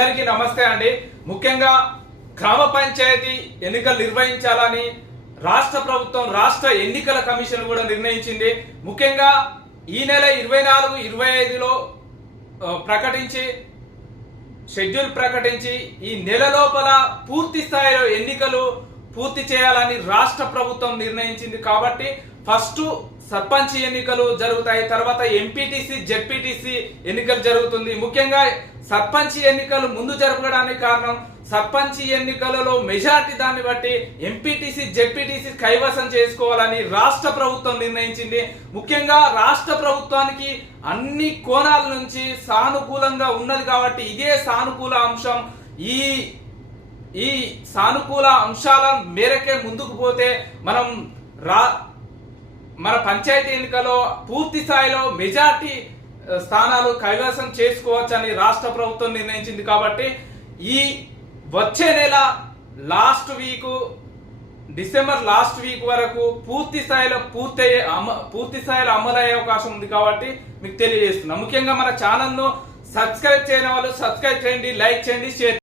అందరికీ నమస్తే అండి. ముఖ్యంగా గ్రామ పంచాయతీ ఎన్నికలు నిర్వహించాలని రాష్ట్ర ప్రభుత్వం రాష్ట్ర ఎన్నికల కమిషన్ కూడా నిర్ణయించింది. ముఖ్యంగా ఈ నెల 24, 25లో ప్రకటించి షెడ్యూల్ ప్రకటించి ఈ నెల లోపల పూర్తి స్థాయిలో ఎన్నికలు పూర్తి చేయాలని రాష్ట్ర ప్రభుత్వం నిర్ణయించింది. కాబట్టి ఫస్ట్ సర్పంచ్ ఎన్నికలు జరుగుతాయి, తర్వాత ఎంపీటీసీ జెడ్పీటీసీ ఎన్నికలు జరుగుతుంది. ముఖ్యంగా సర్పంచ్ ఎన్నికలు ముందు జరపడానికి కారణం సర్పంచ్ ఎన్నికలలో మెజార్టీ దాన్ని బట్టి ఎంపీటీసీ జెడ్పీటీసీ కైవసం చేసుకోవాలని రాష్ట్ర ప్రభుత్వం నిర్ణయించింది. ముఖ్యంగా రాష్ట్ర ప్రభుత్వానికి అన్ని కోణాల నుంచి సానుకూలంగా ఉన్నది కాబట్టి ఇదే సానుకూల అంశం. ఈ సానుకూల అంశాల మేరకే ముందుకు పోతే మన పంచాయతీ ఎన్నికలో పూర్తి స్థాయిలో మెజార్టీ స్థానాలు కైవసం చేసుకోవచ్చని రాష్ట్ర ప్రభుత్వం నిర్ణయించింది. కాబట్టి ఈ వచ్చే నెల డిసెంబర్ లాస్ట్ వీక్ వరకు పూర్తి స్థాయిలో అమలయ్యే అవకాశం ఉంది. కాబట్టి మీకు తెలియజేస్తున్నాం. ముఖ్యంగా మన ఛానల్ ను సబ్స్క్రైబ్ చేయని వాళ్ళు సబ్స్క్రైబ్ చేయండి, లైక్ చేయండి, షేర్